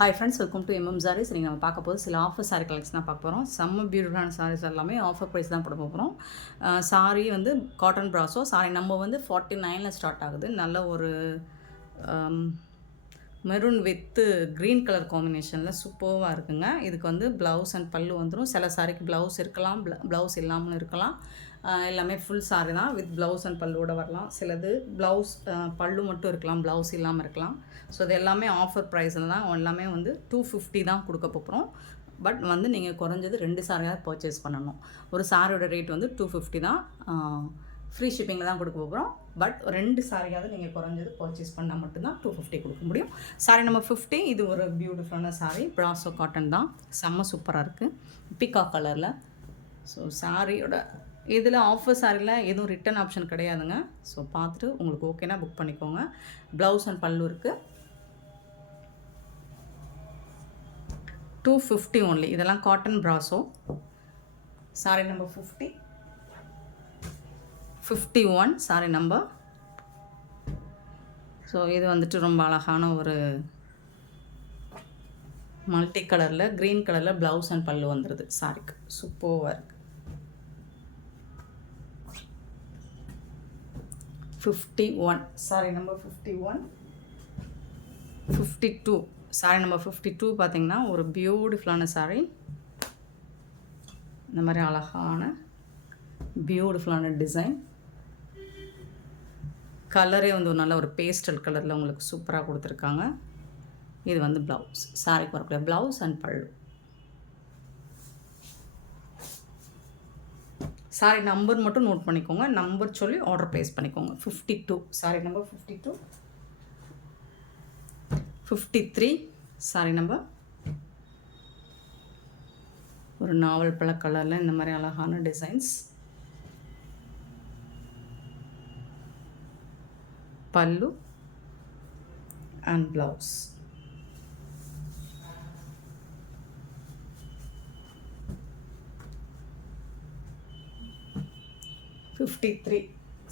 Hi friends, welcome to sarees. நீங்கள் நம்ம பார்க்க போது சில ஆஃபர் சாரீ கலெக்ஷன் தான் பார்க்க போகிறோம். செம்ம பியூட்டிஃபுல்லான சாரீஸ் எல்லாமே ஆஃபர் ப்ரைஸ் தான் போட போகிறோம். சாரீ வந்து காட்டன் ப்ராஸோ. சாரீ நம்ம வந்து 49ல் ஸ்டார்ட் ஆகுது. நல்ல ஒரு மெரூன் வித்து க்ரீன் கலர் காம்பினேஷனில் சூப்பராக இருக்குங்க. இதுக்கு வந்து ப்ளவுஸ் அண்ட் பல்லு வந்துடும். சில சாரிக்கு ப்ளவுஸ் இருக்கலாம், ப்ளவுஸ் இல்லாமல் இருக்கலாம். எல்லாமே ஃபுல் சாரி தான் வித் ப்ளவுஸ் அண்ட் பல்லோடு வரலாம். சிலது ப்ளவுஸ் பல்லு மட்டும் இருக்கலாம், ப்ளவுஸ் இல்லாமல் இருக்கலாம். ஸோ இது எல்லாமே ஆஃபர் ப்ரைஸில் தான். எல்லாமே வந்து 250 தான் கொடுக்க போகிறோம். பட் வந்து நீங்கள் குறைஞ்சது 2 சாரியாவது பர்ச்சேஸ் பண்ணணும். ஒரு சாரியோட ரேட் வந்து 250 தான். ஃப்ரீ ஷிப்பிங்கில் தான் கொடுக்க போகிறோம். பட் 2 சாரியாவது நீங்கள் குறைஞ்சது பர்ச்சேஸ் பண்ணால் மட்டும்தான் 250 கொடுக்க முடியும். Sorry number 50. இது ஒரு பியூட்டிஃபுல்லான சாரி, ப்ராஸோ காட்டன் தான். செம்ம சூப்பராக இருக்குது, பிக்கா கலரில். ஸோ சாரியோட இதில் ஆஃபர் சாரியில் எதுவும் ரிட்டன் ஆப்ஷன் கிடையாதுங்க. ஸோ பார்த்துட்டு உங்களுக்கு ஓகேனா புக் பண்ணிக்கோங்க. ப்ளவுஸ் அண்ட் பல்லு இருக்குது. 250 ஒன்லி. இதெல்லாம் cotton brasso. Sari number 50. 51 sari number. So இது வந்துட்டு ரொம்ப அழகான ஒரு மல்டி கலரில் க்ரீன் கலரில் ப்ளவுஸ் அண்ட் பல்லு வந்துடுது சாரிக்கு. சூப்பராக இருக்குது. 51 சாரி நம்பர் 51. 52 சாரி நம்பர் 52 பார்த்திங்கன்னா ஒரு பியூட்டிஃபுல்லான சாரி. இந்த மாதிரி அழகான பியூட்டிஃபுல்லான டிசைன். கலரே வந்து ஒரு நல்ல ஒரு பேஸ்டல் கலரில் உங்களுக்கு சூப்பராக கொடுத்துருக்காங்க. இது வந்து ப்ளவுஸ், சாரிக்கு வரக்கூடிய ப்ளவுஸ் அண்ட் பல்லு. சாரி நம்பர் மட்டும் நோட் பண்ணிக்கோங்க. நம்பர் சொல்லி ஆர்டர் ப்ளேஸ் பண்ணிக்கோங்க. 52 சாரி நம்பர் 52. 53 sorry number. ஒரு நாவல் பழ கலரில் இந்த மாதிரி அழகான டிசைன்ஸ். பல்லு அண்ட் ப்ளவுஸ்.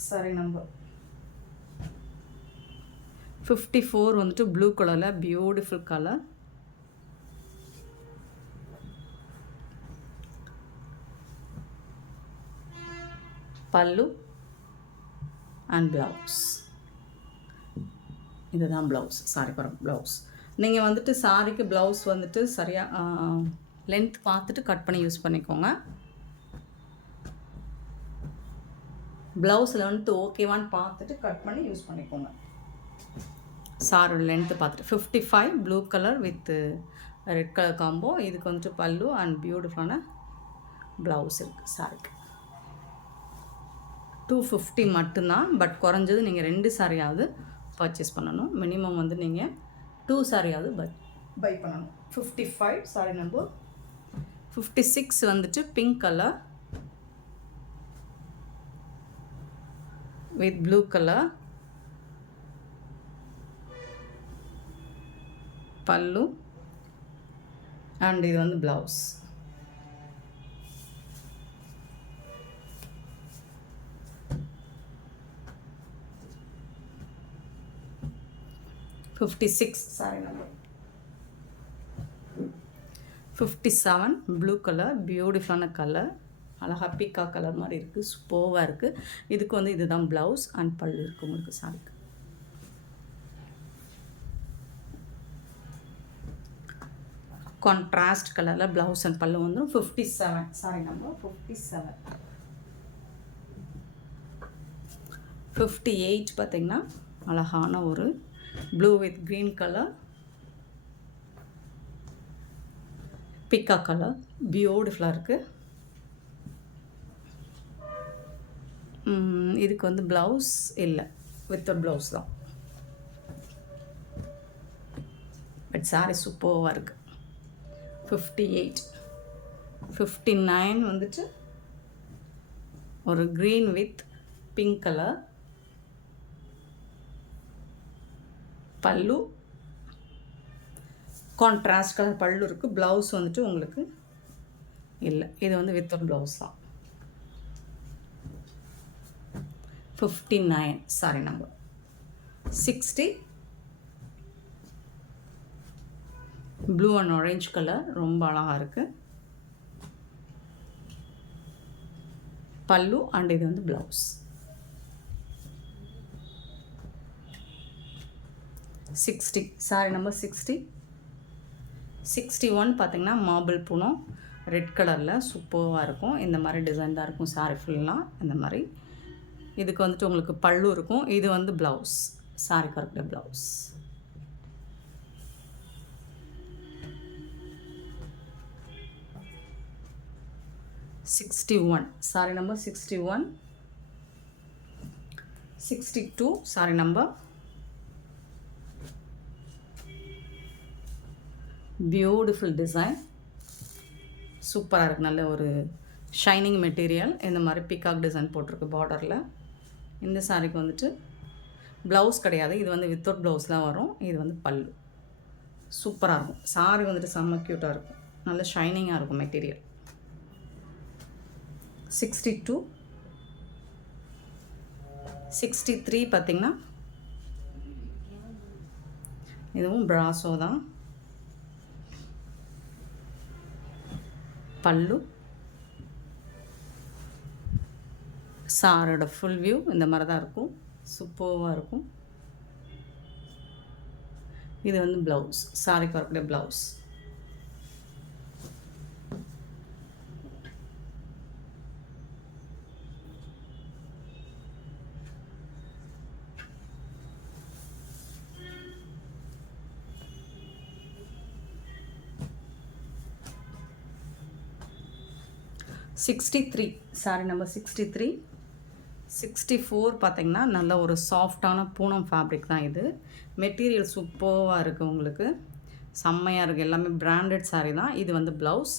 சாரி நம்பர் 54 வந்துட்டு ப்ளூ கலரில் பியூட்டிஃபுல் கலர். பல்லு அண்ட் ப்ளவுஸ். இதுதான் ப்ளவுஸ், சாரி ப்ளவுஸ். நீங்கள் வந்துட்டு சாரிக்கு ப்ளவுஸ் வந்துட்டு சரியாக லென்த் பார்த்துட்டு கட் பண்ணி யூஸ் பண்ணிக்கோங்க. ப்ளவுஸில் வந்துட்டு ஓகேவான்னு பார்த்துட்டு கட் பண்ணி யூஸ் பண்ணிக்கோங்க. சாரோட லென்த்து பார்த்துட்டு 55 blue colour with red colour combo. இதுக்கு வந்துட்டு பல்லு அண்ட் பியூட்டிஃபுல்லான ப்ளவுஸ் இருக்குது சாரிக்கு. 250 மட்டும்தான். பட் குறைஞ்சது நீங்கள் 2 சாரியாவது பர்ச்சேஸ் பண்ணணும். மினிமம் வந்து நீங்கள் 2 சாரியாவது பை பண்ணணும். 55 சாரி நம்பர். 56 வந்துட்டு pink colour with blue colour. பல்லு அண்ட் இது வந்து blouse. Sari number 57 blue colour, பியூட்டிஃபுல்லான கலர். அழகாக பிக்கா கலர் மாதிரி இருக்குது, சூப்பராக இருக்குது. இதுக்கு வந்து இதுதான் ப்ளவுஸ் அண்ட் பல்லு இருக்குது உங்களுக்கு சாரிக்கு. கான்ட்ராஸ்ட் கலரில் ப்ளவுஸ் அண்ட் பல்லு வந்துடும். 57 சாரி நம்பர் 57. 58 பார்த்திங்கன்னா அழகான ஒரு ப்ளூ வித் க்ரீன் கலர், பிக்கா கலர், பியூட்டிஃபுல்லாக இருக்குது. இதுக்கு வந்து ப்ளவுஸ் இல்லை, வித்தவுட் ப்ளவுஸ் தான். பட் சாரி சூப்பராக இருக்குது. 58. 59 வந்துட்டு ஒரு green with pink colour. Pallu contrast colour pallu இருக்குது. ப்ளவுஸ் வந்துட்டு உங்களுக்கு இல்லை, இது வந்து வித்தவுட் ப்ளவுஸ் தான். 59 sorry number. 60 blue and orange colour ரொம்ப அழகாக இருக்குது. பல்லு அண்ட் இது வந்து ப்ளவுஸ். 60 sorry number 60. 61 பார்த்திங்கன்னா மார்பிள் பூனம் ரெட் கலரில் சூப்பராக இருக்கும். இந்த மாதிரி டிசைன் தான் இருக்கும் சாரி ஃபுல்லாக. இந்த மாதிரி இதுக்கு வந்துட்டு உங்களுக்கு பல்லு இருக்கும். இது வந்து ப்ளவுஸ், சாரி கரெக்டாக blouse. Sari number 61. 62 sorry number. Beautiful design, சூப்பராக இருக்குது. நல்ல ஒரு ஷைனிங் மெட்டீரியல். இந்த மாதிரி பீகாக் டிசைன் போட்டிருக்கு பார்டரில். இந்த சாரிக்கு வந்துட்டு ப்ளவுஸ் கிடையாது, இது வந்து வித்தவுட் ப்ளவுஸ் தான் வரும். இது வந்து பல்லு. சூப்பராக இருக்கும் சாரி, வந்துட்டு செம்ம க்யூட்டாக இருக்கும், நல்ல ஷைனிங்காக இருக்கும் மெட்டீரியல். 62. 63 பார்த்திங்கன்னா இதுவும் பிராசோ தான். பல்லு, சாரோட ஃபுல் வியூ இந்த மாதிரி தான் இருக்கும், சூப்பராக இருக்கும். இது வந்து ப்ளவுஸ், சாரிக்கு வரக்கூடிய ப்ளவுஸ். சாரி நம்பர் 63. 64 பார்த்திங்கன்னா நல்ல ஒரு சாஃப்டான பூனம் ஃபேப்ரிக் தான் இது. மெட்டீரியல் சூப்பராக இருக்குது, உங்களுக்கு செம்மையாக இருக்குது. எல்லாமே பிராண்டட் சாரீ தான். இது வந்து ப்ளவுஸ்,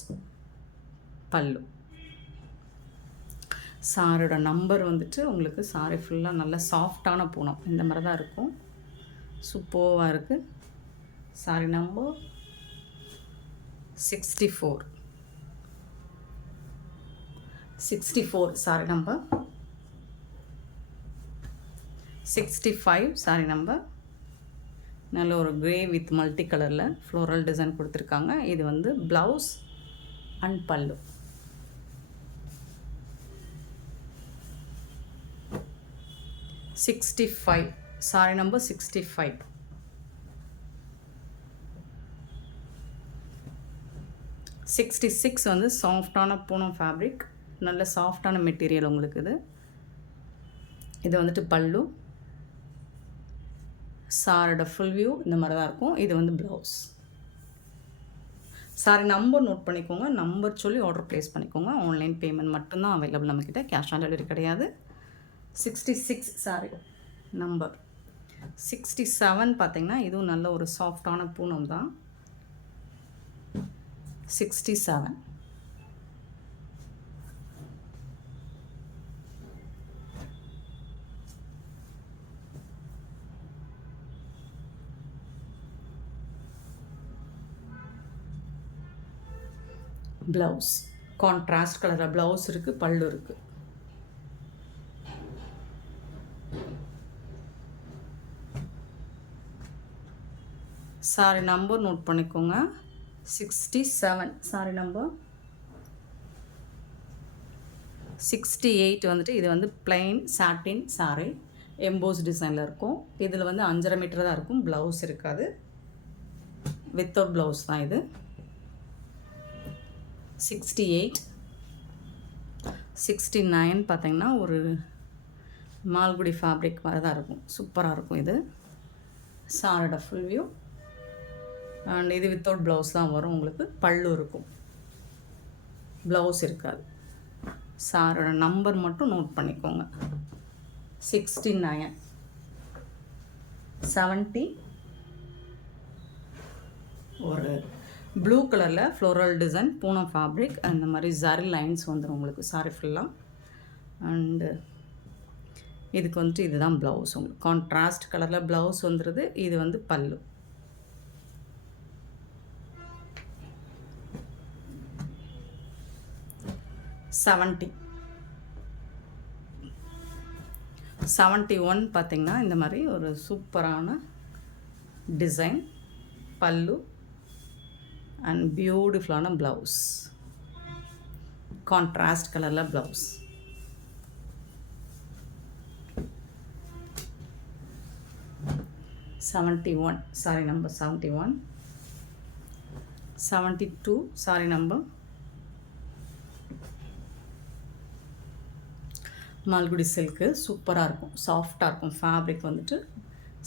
பல்லு. சாரோட நம்பர் வந்துட்டு உங்களுக்கு சாரி ஃபுல்லாக நல்ல சாஃப்டான பூனம் இந்த மாதிரி தான் இருக்கும், சூப்பராக இருக்குது. Sorry number 64. Sorry number 65. Sorry number. நல்ல ஒரு க்ரே வித் மல்டி கலரில் ஃப்ளோரல் டிசைன் கொடுத்துருக்காங்க. இது வந்து ப்ளவுஸ் அண்ட் பல்லு. 65. Sorry number 65. 66 வந்து சாஃப்டான பூனம் ஃபேப்ரிக், நல்ல சாஃப்டான மெட்டீரியல் உங்களுக்கு இது. இது வந்துட்டு பல்லு, சாரோட ஃபுல் வியூ இந்த மாதிரி தான் இருக்கும். இது வந்து ப்ளவுஸ். சாரி நம்பர் நோட் பண்ணிக்கோங்க, நம்பர் சொல்லி ஆர்டர் ப்ளேஸ் பண்ணிக்கோங்க. ஆன்லைன் பேமெண்ட் மட்டும்தான் அவைலபிள் நம்மக்கிட்ட, கேஷ் ஆன் டெலிவரி கிடையாது. 66 சாரி நம்பர். 67 பார்த்திங்கன்னா இதுவும் நல்ல ஒரு சாஃப்டான பூனம் தான். 67. ப்ளவுஸ் கான்ட்ராஸ்ட் கலரில் ப்ளவுஸ் இருக்குது, பல்லு இருக்குது. சாரி நம்பர் நோட் பண்ணிக்கோங்க, 67 சாரி நம்பர். 68 வந்துட்டு இது வந்து பிளைன் சாட்டின் சாரி, எம்போஸ் டிசைனில் இருக்கும். இதில் வந்து 5.5 மீட்டர் தான் இருக்கும், ப்ளவுஸ் இருக்காது, வித்தவுட் ப்ளவுஸ் தான் இது. 68. 69 பார்த்திங்கன்னா ஒரு மால்குடி ஃபேப்ரிக் மாதிரி தான் இருக்கும், சூப்பராக இருக்கும் இது. சாரோட ஃபுல் வியூ அண்ட் இது வித்தவுட் ப்ளவுஸ் தான் வரும் உங்களுக்கு, பல்லு இருக்கும், ப்ளவுஸ் இருக்காது. சாரோட நம்பர் மட்டும் நோட் பண்ணிக்கோங்க, 69. 70 ஒரு ப்ளூ கலரில் ஃப்ளோரல் டிசைன் பூனம் ஃபேப்ரிக், அந்த மாதிரி ஜரி லைன்ஸ் வந்துடும் உங்களுக்கு சாரி ஃபுல்லாக. அண்டு இதுக்கு வந்துட்டு இதுதான் ப்ளவுஸ், உங்களுக்கு கான்ட்ராஸ்ட் கலரில் ப்ளவுஸ் வந்துடுது. இது வந்து பல்லு. 71 பார்த்திங்கன்னா இந்த மாதிரி ஒரு சூப்பரான டிசைன், பல்லு அண்ட் பியூட்டிஃபுல்லான ப்ளவுஸ், கான்ட்ராஸ்ட் கலரில் blouse. Sari number 71. 72 sorry number Malgudi silk. சூப்பராக இருக்கும், சாஃப்டாக இருக்கும் ஃபேப்ரிக் வந்துட்டு.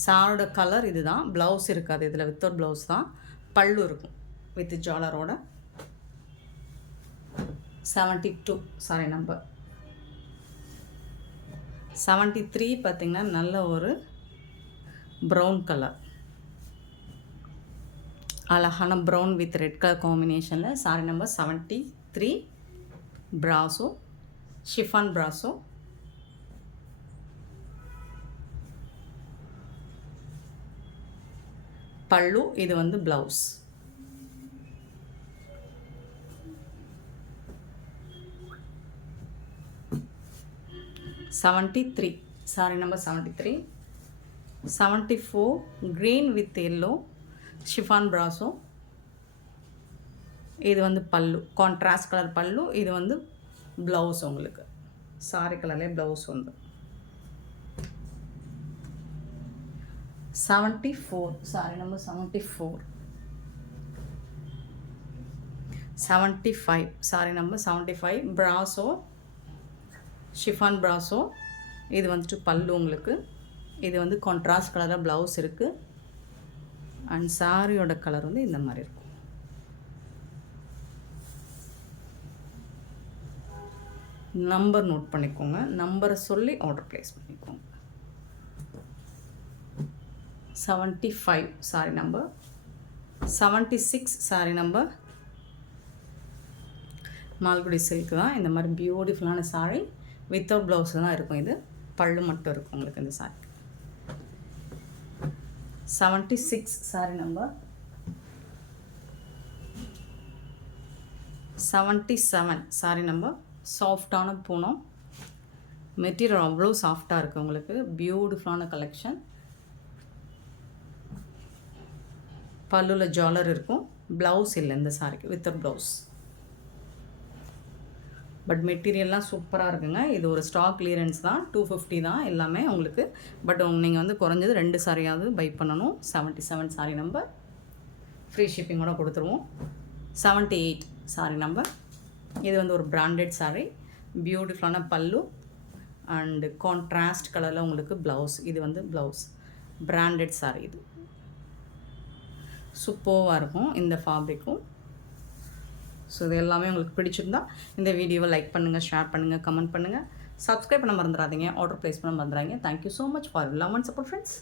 சாரோட கலர் இது தான். ப்ளவுஸ் இருக்காது இதில், வித்தவுட் ப்ளவுஸ் தான். பல்லு இருக்கும் வித் ஜாலரோட. 72 sorry number. 73 பார்த்திங்கன்னா நல்ல ஒரு ப்ரௌன் கலர், அழகான ப்ரௌன் வித் ரெட் கலர் காம்பினேஷனில் sari number 73. Brasso, chiffon brasso. Pallu, இது வந்து blouse. Sari number 73. 74 green with yellow chiffon brasso. இது வந்து பல்லு, கான்ட்ராஸ்ட் கலர் பல்லு. இது வந்து ப்ளவுஸ், உங்களுக்கு சாரி கலர்லேயே ப்ளவுஸ் வந்து. 74 sorry number 74. 75 sorry number 75 ப்ராஸோ, chiffon brasso. இது வந்துட்டு பல்லு உங்களுக்கு. இது வந்து கான்ட்ராஸ்ட் கலரில் ப்ளவுஸ் இருக்குது. அண்ட் சாரியோட கலர் வந்து இந்த மாதிரி இருக்கும். நம்பர் நோட் பண்ணிக்கோங்க, நம்பரை சொல்லி ஆர்டர் ப்ளேஸ் பண்ணிக்கோங்க. 75 sorry number. 76 sorry number Malgudi silk தான். இந்த மாதிரி பியூட்டிஃபுல்லான சாரி வித்தவுட் ப்ளவுஸ் தான் இருக்கும். இது பல்லு மட்டும் இருக்கும் உங்களுக்கு இந்த sorry. 76 sorry number. 77 sorry number. சாஃப்டான பூனம் மெட்டீரியல், அவ்வளோ சாஃப்டாக இருக்குது உங்களுக்கு. பியூட்டிஃபுல்லான கலெக்ஷன். பல்லுல ஜாலர் இருக்கும், ப்ளவுஸ் இல்லை இந்த சாரிக்கு, வித்தவுட் ப்ளவுஸ். பட் மெட்டீரியல்லாம் சூப்பராக இருக்குங்க. இது ஒரு ஸ்டாக் கிளியரன்ஸ் தான். 250 தான் எல்லாமே உங்களுக்கு. பட் நீங்கள் வந்து குறைஞ்சது 2 சாரியாவது பை பண்ணணும். 77 சாரி நம்பர். ஃப்ரீ ஷிப்பிங்கோட கொடுத்துருவோம். 78 சாரி நம்பர். இது வந்து ஒரு பிராண்டட் சாரி, பியூட்டிஃபுல்லான பல்லு அண்டு கான்ட்ராஸ்ட் கலரில் உங்களுக்கு ப்ளவுஸ். இது வந்து ப்ளவுஸ், பிராண்டட் சாரி. இது சூப்பராக இருக்கும் இந்த ஃபேப்ரிக்கும். ஸோ இது எல்லாமே உங்களுக்கு பிடிச்சிருந்தா இந்த வீடியோவை லைக் பண்ணுங்கள், ஷேர் பண்ணுங்கள், கமெண்ட் பண்ணுங்கள், சப்ஸ்கிரைப் பண்ண மறந்துடாதீங்க, ஆர்டர் ப்ளேஸ் பண்ண மறந்துடாதீங்க. Thank you so much for love and support friends.